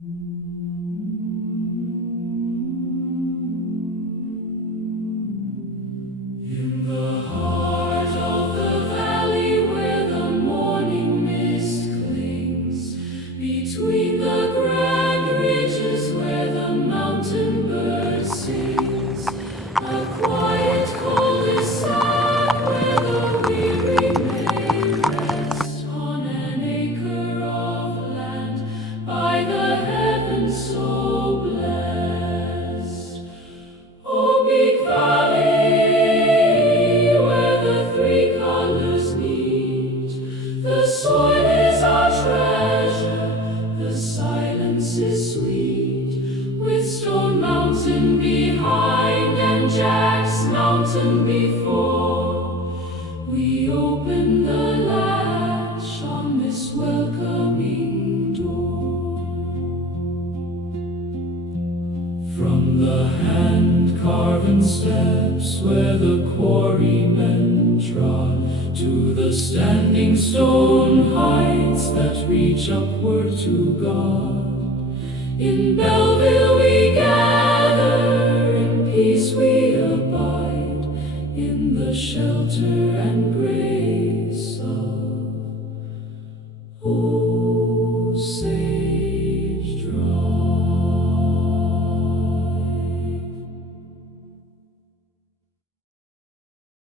In the heart of the valley where the morning mist clings, between the grand ridges where the mountain bird sings, a quiet cul-de-sac where the weary may rest on an acre of land by the heavens so blessed. O big valley where the three colors meet, the soil is our treasure, the silence is sweet, with Stone Mountain behind and Jack's Mountain before. We open the latch on this welcoming door. From the hand-carven steps where the quarrymen trod, to the standing stone heights that reach upward to God, in Belleville we gather, in peace we abide, in the shelter and grace of, oh, say